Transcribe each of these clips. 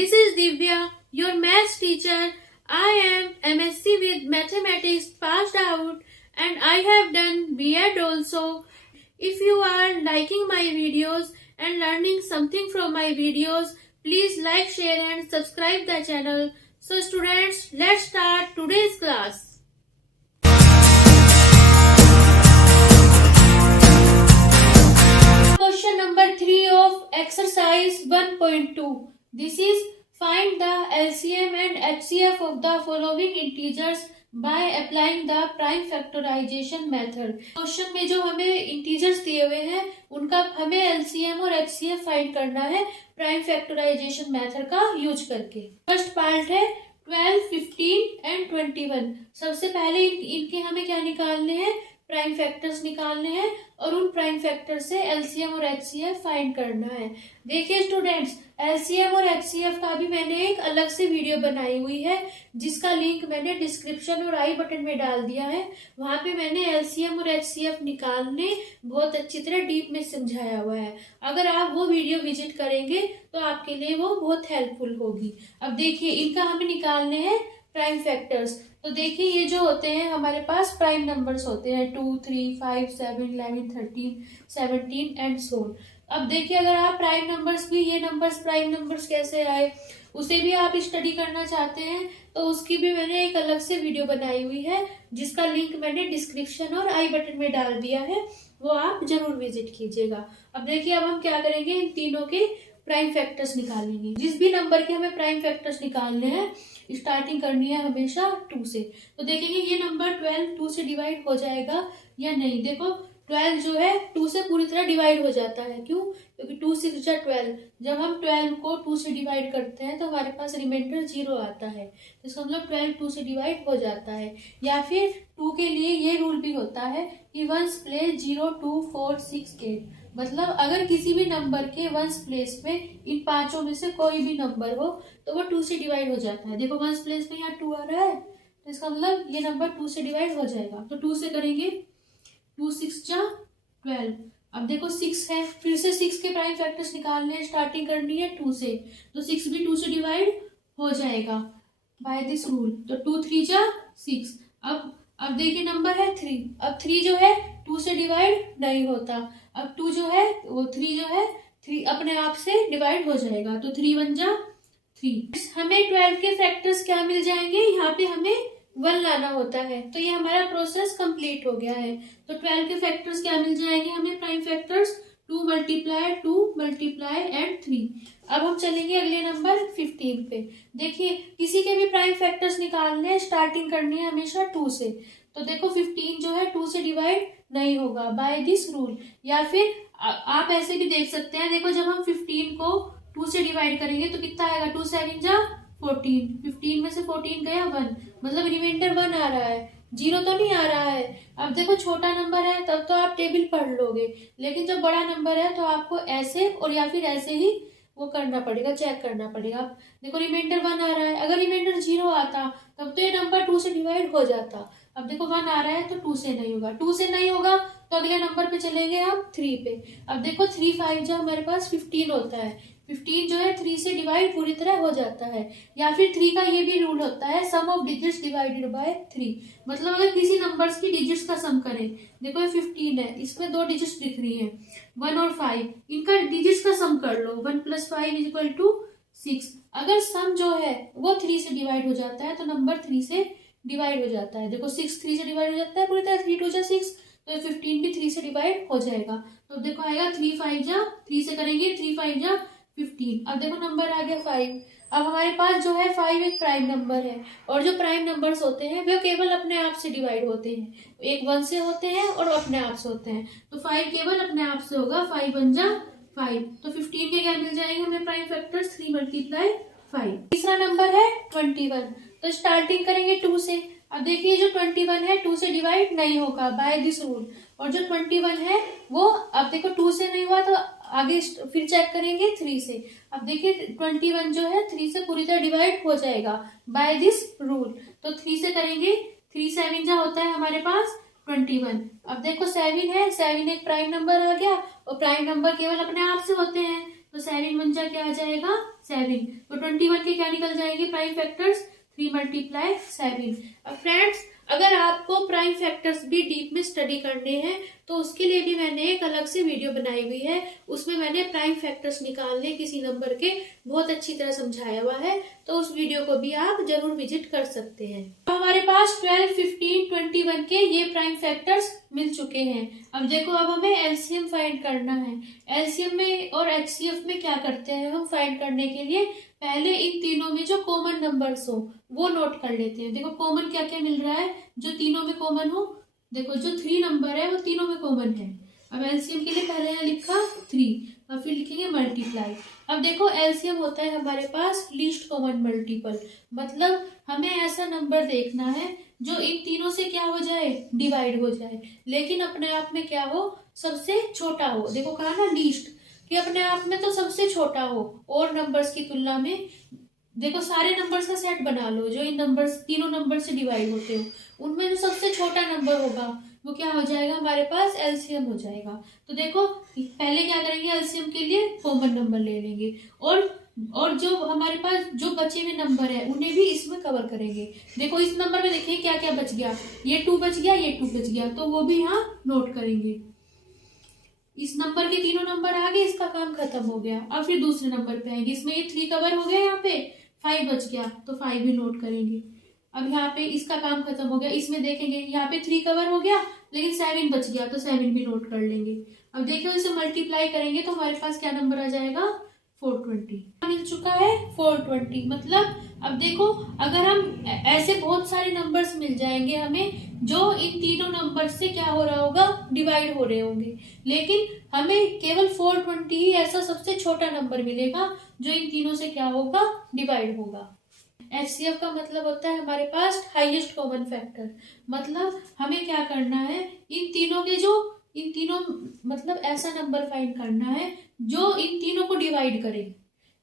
This is Divya, your maths teacher. I am MSc with Mathematics passed out and I have done B.Ed also. If you are liking my videos and learning something from my videos, please like, share and subscribe the channel. So students, let's start today's class. Question number 3 of exercise 1.2. This is find the LCM and HCF of the following integers by applying the prime factorization method. Question में जो हमें integers दिए हुए हैं उनका हमें LCM और HCF find करना है प्राइम फैक्टराइजेशन मेथड का यूज करके। फर्स्ट पार्ट है 12, 15 एंड 21। सबसे पहले इनके हमें क्या निकालने हैं, प्राइम फैक्टर्स निकालने हैं और उन प्राइम फैक्टर से एलसीएम और एचसीएफ फाइंड करना है। देखिए स्टूडेंट्स, एलसीएम और एचसीएफ का भी मैंने एक अलग से वीडियो बनाई हुई है जिसका लिंक मैंने डिस्क्रिप्शन और आई बटन में डाल दिया है। वहां पे मैंने एलसीएम और एचसीएफ निकालने बहुत अच्छी तरह डीप में समझाया हुआ है। अगर आप वो वीडियो विजिट करेंगे तो आपके लिए वो बहुत हेल्पफुल होगी। अब देखिए इनका हमें निकालने हैं प्राइम फैक्टर्स। तो देखिए ये जो होते हैं हमारे पास प्राइम नंबर्स होते हैं 2, 3, 5, 7, 11, 13, 17 एंड सो ऑन। अब देखिए अगर आप प्राइम नंबर्स भी, ये नंबर्स प्राइम नंबर्स कैसे आए उसे भी आप स्टडी करना चाहते हैं तो उसकी भी मैंने एक अलग से वीडियो बनाई हुई है जिसका लिंक मैंने डिस्क्रिप्शन और आई बटन में डाल दिया है, वो आप जरूर विजिट कीजिएगा। अब देखिए अब हम क्या करेंगे, इन तीनों के प्राइम फैक्टर्स निकालेंगे। जिस भी नंबर के हमें प्राइम फैक्टर्स निकालने हैं स्टार्टिंग करनी है हमेशा 2 से। तो देखेंगे ये नंबर 12 2 से डिवाइड हो जाएगा या नहीं। देखो 12 जो है 2 से पूरी तरह डिवाइड हो जाता है। क्यों? क्योंकि 2 6 जा 12। जब हम 12 को 2 से डिवाइड करते हैं तो हमारे पास रिमाइंडर 0 आता है। इसका मतलब 12 2 से डिवाइड हो जाता है। या फिर 2 के लिए ये रूल भी होता है कि वंस प्लेस 0, 2, 4, 6, 8। मतलब अगर किसी भी नंबर के वंस प्लेस में इन पांचों में से कोई भी नंबर हो तो वो 2 से डिवाइड हो जाता है। देखो वंस प्लेस में यहाँ 2 आ रहा है तो इसका मतलब ये नंबर 2 से डिवाइड हो जाएगा। तो 2 से करेंगे, 2 6 जा 12। अब देखो 6 है, फिर से 6 के प्राइम फैक्टर्स निकालने हैं, स्टार्टिंग करनी है 2 से। तो 6 भी 2 से डिवाइड हो जाएगा बाय दिस रूल। तो 2 3 जा 6। अब देखिए नंबर है 3। अब 3 जो है 2 से डिवाइड नहीं होता। अब 2 जो है वो 3 जो है 3 अपने आप से डिवाइड हो जाएगा। तो 3 1 जा 3। हमें 12 के फैक्टर्स क्या मिल जाएंगे, यहाँ पे हमें 1 लाना होता है। तो ये हमारा प्रोसेस कंप्लीट हो गया है। तो 12 के फैक्टर्स क्या मिल जाएंगे हमें, prime factors 2 multiply 2 multiply and 3। अब हम चलेंगे अगले नंबर 15 पे। देखिए किसी के भी प्राइम फैक्टर्स निकालने, स्टार्टिंग करनी है हमेशा 2 से। तो देखो 15 जो है 2 से डिवाइड नहीं होगा बाय दिस रूल। या फिर आप ऐसे भी देख सकते हैं, देखो जब हम 15 को 2 से डिवाइड करेंगे तो कितना आएगा, 2 7 जा 14। 15 में से 14 गया 1, मतलब रिमाइंडर 1 आ रहा है, 0 तो नहीं आ रहा है। अब देखो छोटा नंबर है तब तो आप टेबल पढ़ लोगे, लेकिन जब बड़ा नंबर है तो आपको ऐसे और या फिर ऐसे ही वो करना पड़ेगा, चेक करना पड़ेगा। देखो रिमाइंडर 1 आ रहा है, अगर रिमाइंडर 0 आता तब तो ये नंबर 2 से डिवाइड हो जाता। अब देखो 1 आ रहा है तो 2 से नहीं होगा। 2 से नहीं होगा तो अगले नंबर पे चलेंगे हम 3 पे। अब देखो 3 5 जो हमारे पास 15 होता है। 15 जो है 3 से डिवाइड पूरी तरह हो जाता है। या फिर 3 का ये भी रूल होता है, सम ऑफ डिजिट्स डिवाइडेड बाय 3। मतलब अगर किसी नंबर्स की डिजिट्स का सम करें, देखो ये 15 है, इसमें 2 डिजिट्स दिख रही है 1 और 5, इनका डिजिट्स का सम कर लो। 1 + 5 = 6। अगर सम जो है वो 3 से डिवाइड हो जाता है तो नंबर 3 से डिवाइड हो जाता है। देखो 6 3 से डिवाइड हो जाता है पूरी तरह, 3 2 जा 6। तो 15 भी 3 से डिवाइड हो जाएगा। तो देखो आएगा 3 5 जा 3 से करेंगे 3 5 जा 15। अब देखो नंबर आ गया 5। अब हमारे पास जो है 5 एक प्राइम नंबर है और जो प्राइम नंबर्स होते हैं वे केवल अपने आप से डिवाइड होते हैं, एक 1 से होते हैं और अपने आप से होते हैं। तो 5 केवल अपने आप से होगा, 5 1 जा 5। तो 15 के क्या मिल जाएंगे हमें प्राइम फैक्टर्स, 3 × 5। तीसरा नंबर है 21। तो स्टार्टिंग करेंगे 2 से। अब देखिए जो 21 है 2 से डिवाइड नहीं होगा बाय दिस रूल। और जो 21 है वो, अब देखो 2 से नहीं हुआ तो आगे फिर चेक करेंगे 3 से। अब देखिए 21 जो है 3 से पूरी तरह डिवाइड हो जाएगा बाय दिस रूल। तो 3 से करेंगे, 3 7 जो होता है हमारे पास 21। अब देखो 7 है, 7 एक प्राइम नंबर आ गया और प्राइम नंबर केवल अपने आप से होते हैं। तो 7 वन जा क्या आ जाएगा 7। तो 21 के क्या निकल जाएंगे प्राइम फैक्टर्स 3 मल्टीप्लाई 7। अब फ्रेंड्स अगर आपको प्राइम फैक्टर्स भी डीप में स्टडी करने हैं तो उसके लिए भी मैंने एक अलग से वीडियो बनाई हुई है। उसमें मैंने प्राइम फैक्टर्स निकालने किसी नंबर के बहुत अच्छी तरह समझाया हुआ है, तो उस वीडियो को भी आप जरूर विजिट कर सकते हैं। तो हमारे पास 12, 15, 21 के ये प्राइम फैक्टर्स मिल चुके हैं। अब देखो अब हमें एलसीएम फाइंड करना है। एलसीएम में और एचसीएफ में क्या करते हैं हम फाइंड करने के लिए, पहले इन तीनों में जो कॉमन नंबर्स हो वो नोट कर लेते हैं। देखो कॉमन क्या क्या मिल रहा है जो तीनों में कॉमन हो। देखो जो 3 नंबर है वो तीनों में कॉमन है। अब एलसीएम के लिए पहले यहाँ लिखा 3 और फिर लिखेंगे मल्टीप्लाई। अब देखो एलसीएम होता है हमारे पास लीस्ट कॉमन मल्टीपल, मतलब हमें ऐसा नंबर देखना है जो इन तीनों से क्या हो जाए डिवाइड हो जाए, लेकिन अपने आप में क्या हो सबसे छोटा हो। देखो कहा ना लीस्ट कि अपने आप में तो सबसे छोटा हो और नंबर्स की तुलना में। देखो सारे नंबर्स का सेट बना लो जो इन नंबर्स तीनों नंबर से डिवाइड होते हो, उनमें जो सबसे छोटा नंबर होगा वो क्या हो जाएगा हमारे पास एलसीएम हो जाएगा। तो देखो पहले क्या करेंगे एलसीएम के लिए कॉमन नंबर ले लेंगे और जो हमारे पास जो बचे हुए नंबर है उन्हें भी इसमें कवर करेंगे। देखो इस नंबर में देखिए क्या क्या बच गया, ये 2 बच गया, ये 2 बच गया, तो वो भी यहाँ नोट करेंगे। इस नंबर के तीनों नंबर आ गए, इसका काम खत्म हो गया। अब फिर दूसरे नंबर पे आएंगे, इसमें ये 3 कवर हो गया, यहाँ पे 5 बच गया तो 5 भी नोट करेंगे। अब यहाँ पे इसका काम खत्म हो गया, इसमें देखेंगे यहाँ पे 3 कवर हो गया लेकिन 7 बच गया तो 7 भी नोट कर लेंगे। अब देखिए इसे मल्टीप्लाई करेंगे तो हमारे पास क्या नंबर आ जाएगा 420 मिल चुका है 420। मतलब अब देखो अगर हम ऐसे बहुत सारे नंबर्स मिल जाएंगे हमें जो इन तीनों नंबर से क्या हो रहा होगा डिवाइड हो रहे होंगे, लेकिन हमें केवल 420 ही ऐसा सबसे छोटा नंबर मिलेगा जो इन तीनों से क्या होगा डिवाइड होगा। एचसीएफ का मतलब होता है हमारे पास हाईएस्ट कॉमन फैक्टर, मतलब हमें क्या करना है इन तीनों मतलब ऐसा नंबर फाइंड करना है जो इन तीनों को डिवाइड करे।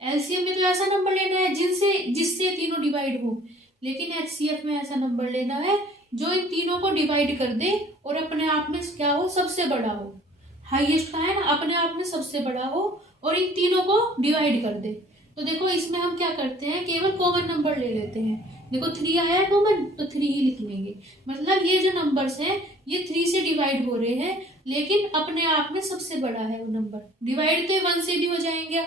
एलसीएम में तो ऐसा नंबर लेना है जिससे तीनों डिवाइड हो, लेकिन एचसीएफ में ऐसा नंबर लेना है जो इन तीनों को डिवाइड कर दे और अपने आप में क्या हो सबसे बड़ा हो। हाईएस्ट का है ना, अपने आप में सबसे बड़ा हो और इन तीनों को डिवाइड कर दे। तो देखो इसमें हम क्या करते हैं केवल कॉमन नंबर ले लेते हैं। देखो 3 आया है कॉमन तो 3 ही लिख लेंगे, मतलब ये जो नंबर्स हैं ये 3 से डिवाइड हो रहे हैं लेकिन अपने आप में सबसे बड़ा है वो नंबर। डिवाइड तो 1 से भी हो जाएंगे,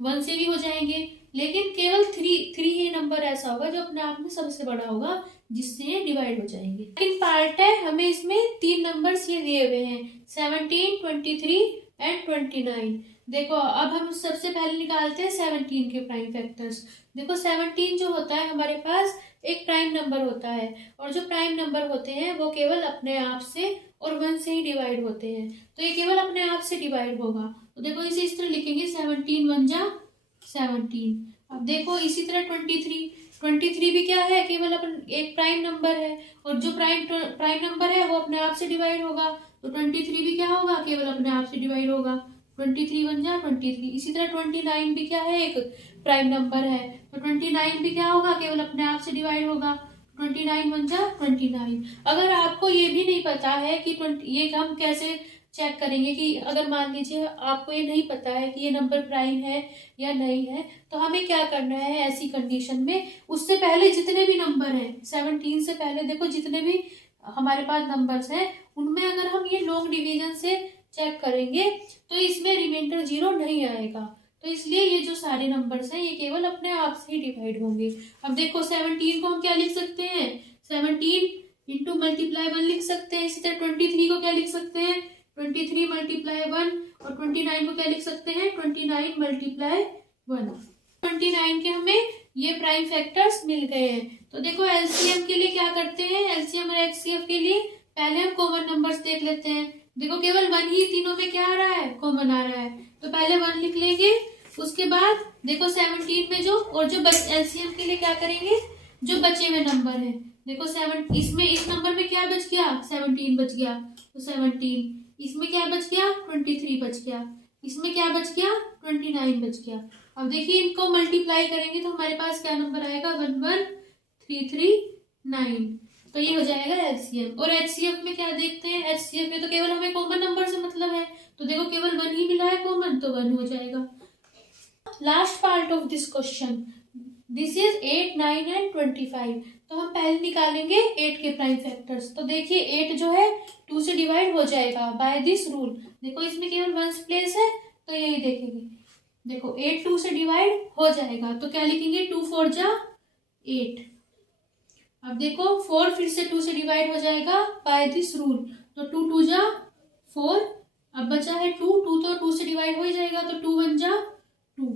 1 से भी हो जाएंगे, लेकिन केवल 3 ही नंबर ऐसा होगा जो अपने आप में सबसे बड़ा होगा जिससे ये डिवाइड हो जाएंगे। लेकिन पार्ट है हमें इसमें 3 नंबर्स ये दिए हुए हैं 17, 23 एंड 29। देखो अब हम सबसे पहले निकालते हैं 17 के प्राइम फैक्टर्स। देखो 17 जो होता है हमारे पास एक प्राइम नंबर होता है और जो प्राइम नंबर होते हैं वो केवल अपने आप से और 1 से ही डिवाइड होते हैं, तो ये केवल अपने आप से डिवाइड होगा। तो देखो इसे इस तरह लिखेंगे 17 1 जा 17। अब देखो इसी तरह 23 भी क्या है केवल अपन एक प्राइम नंबर है और जो प्राइम नंबर है वो अपने आप से डिवाइड होगा, तो 23 भी क्या होगा केवल अपने आप से डिवाइड होगा। 23 1 जा 23। इसी तरह 29 भी क्या है एक प्राइम नंबर है, तो 29 भी क्या होगा केवल अपने आप से डिवाइड होगा। 29 1 जा 29। अगर आपको ये भी नहीं पता है कि ये हम कैसे चेक करेंगे कि अगर मान लीजिए आपको ये नहीं पता है कि ये नंबर प्राइम है या नहीं है, तो हमें क्या करना है ऐसी कंडीशन में उससे पहले जितने भी नंबर हैं 17 से पहले देखो जितने भी हमारे पास नंबर्स हैं उनमें अगर हम ये लॉन्ग डिवीजन से चेक करेंगे तो इसमें रिमाइंडर 0 नहीं आएगा, तो इसलिए ये जो सारे नंबर्स हैं ये केवल अपने आप से ही डिवाइड होंगे। अब देखो 17 को हम क्या लिख सकते हैं 17 इंटू मल्टीप्लाई 1 लिख सकते हैं। इसी तरह 23 को क्या लिख सकते हैं 23 मल्टीप्लाई 1 और 29 को क्या लिख सकते हैं 29 मल्टीप्लाई 1। 29 के हमें ये प्राइम फैक्टर्स मिल गए हैं। तो देखो एलसीएम के लिए क्या करते हैं, एलसीएम और एचसीएफ के लिए पहले हम कॉमन नंबर्स देख लेते हैं। देखो केवल 1 ही तीनों में क्या आ रहा है कॉमन आ रहा है, तो पहले 1 लिख लेंगे। उसके बाद देखो 17 में जो एलसीएम के लिए क्या करेंगे जो बचे हुए नंबर है, देखो 7 इसमें इस नंबर में क्या बच गया 17 बच गया, तो 17 इसमें क्या बच गया 23 बच गया, इसमें क्या बच गया 29 बच गया। अब देखिए इनको मल्टीप्लाई करेंगे तो हमारे पास क्या नंबर आएगा 11339। तो ये हो जाएगा एलसीएम। और एचसीएफ में क्या देखते हैं, एचसीएफ में तो केवल हमें कॉमन नंबर से मतलब है, तो देखो केवल 1 ही मिला है कॉमन तो 1 हो जाएगा। Last part of this question, this is 8, 9 and 25। तो हम पहले निकालेंगे 8 के प्राइम फैक्टर्स। तो देखिए 8 जो है 2 से डिवाइड हो जाएगा बाय दिस रूल। देखो इसमें केवल वंस प्लेस है तो यही देखेंगे। देखो 8 2 से डिवाइड हो जाएगा तो क्या लिखेंगे, 2 4 जा 8। अब देखो 4 फिर से 2 से डिवाइड हो जाएगा बाय दिस रूल, तो 2 2 जा 4। अब बचा है 2 2 तो 2 से डिवाइड हो ही जाएगा तो 2 1 जा 2।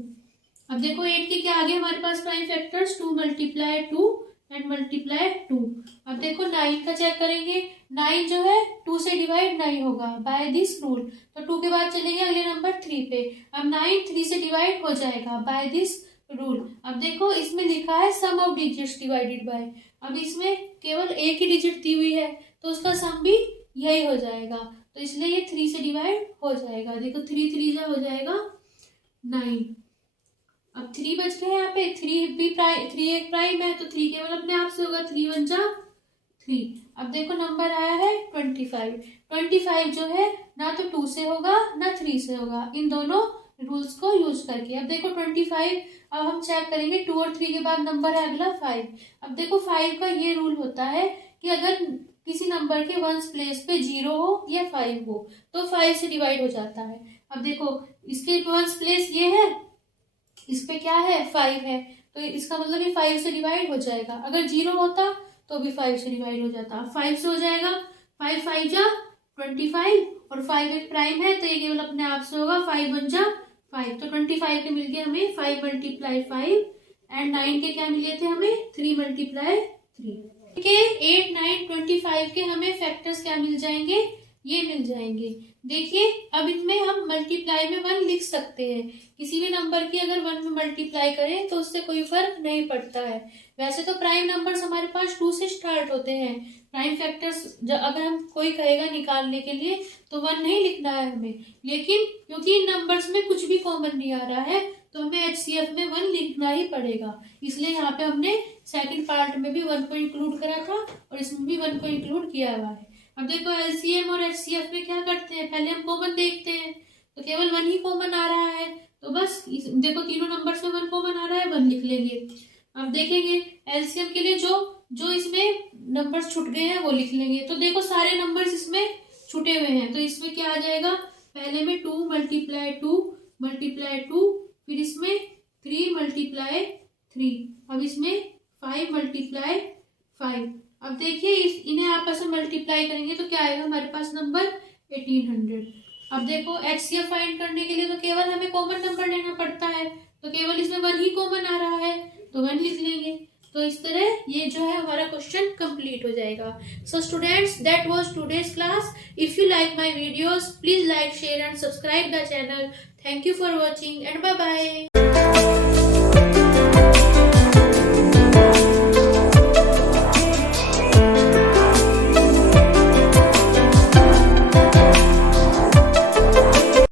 अब देखो 8 के क्या आगे हमारे पास prime factors 2 multiply 2 and multiply 2। अब देखो 9 का चेक करेंगे, 9 जो है 2 से डिवाइड नहीं होगा बाय दिस रूल, तो 2 के बाद चलेंगे अगले नंबर 3 पे। अब 9 3 से डिवाइड हो जाएगा बाय दिस रूल। अब देखो इसमें लिखा है सम ऑफ डिजिट्स डिवाइडेड बाय, अब इसमें केवल एक ही डिजिट दी हुई है तो उसका सम भी यही हो जाएगा, तो इसलिए ये 3 से डिवाइड हो जाएगा। देखो 3 3 जा हो जाएगा 9। अब 3 बच गए यहाँ पे, 3 भी प्राइम, 3 एक प्राइम है तो 3 केवल अपने आप से होगा, 3 1 जा 3। अब देखो नंबर आया है 25। 25 जो है ना तो 2 से होगा ना 3 से होगा, इन दोनों रूल्स को यूज करके। अब देखो 25, अब हम चेक करेंगे 2 और 3 के बाद नंबर है अगला 5। अब देखो 5 का ये रूल होता है कि अगर किसी नंबर के वंस प्लेस पे 0 हो या 5 हो तो 5 से डिवाइड हो जाता है। अब देखो इसके वंस प्लेस ये है, इस पे क्या है 5 है, तो इसका मतलब ये 5 से डिवाइड हो जाएगा। अगर 0 होता तो भी 5 से डिवाइड हो जाता, 5 से हो जाएगा, 5 5 जा 25 और 5 एक प्राइम है तो ये केवल अपने आप से होगा, 5 1 जा 5। तो 25 के मिल गए हमें 5 मल्टीप्लाई 5 एंड 9 के क्या मिले थे हमें 3 मल्टीप्लाई 3 के 8 9 25 के हमें फैक्टर्स क्या मिल जाएंगे, ये मिल जाएंगे। देखिए अब इनमें हम मल्टीप्लाई में 1 लिख सकते हैं, किसी भी नंबर की अगर 1 में मल्टीप्लाई करें तो उससे कोई फर्क नहीं पड़ता है। वैसे तो प्राइम नंबर्स हमारे पास 2 से स्टार्ट होते हैं, प्राइम फैक्टर्स अगर हम कोई कहेगा निकालने के लिए तो 1 नहीं लिखना है हमें, लेकिन क्योंकि इन नंबर्स में कुछ भी कॉमन नहीं आ रहा है तो हमें HCF में 1 लिखना ही पड़ेगा, इसलिए यहाँ पे हमने सेकंड पार्ट में भी 1 को इंक्लूड करा था और इसमें भी 1 को इंक्लूड किया हुआ है। अब देखो LCM और HCF में क्या करते हैं, पहले हम कॉमन देखते हैं तो केवल 1 ही कॉमन आ रहा है तो बस देखो तीनों नंबर्स में 1 कॉमन आ रहा है 1 लिख लेंगे। अब देखेंगे LCM के लिए जो इसमें नंबर्स छूट गए हैं वो लिख लेंगे। तो देखो सारे नंबर्स इसमें छूटे हुए हैं तो इसमें क्या आ जाएगा, पहले में 2 मल्टीप्लाई 2 मल्टीप्लाई 2, फिर इसमें 3 मल्टीप्लाई 3, अब इसमें 5 मल्टीप्लाई 5। अब देखिए इन्हें आपस में मल्टीप्लाई करेंगे तो क्या आएगा हमारे पास नंबर 1800। अब देखो HCF फाइंड करने के लिए तो केवल हमें कॉमन नंबर लेना पड़ता है, तो केवल इसमें 1 ही कॉमन आ रहा है तो 1 लिख लेंगे। तो इस तरह ये जो है हमारा क्वेश्चन कंप्लीट हो जाएगा। So students, that was today's class. If you like my videos please like share and subscribe the channel. Thank you for watching and bye bye.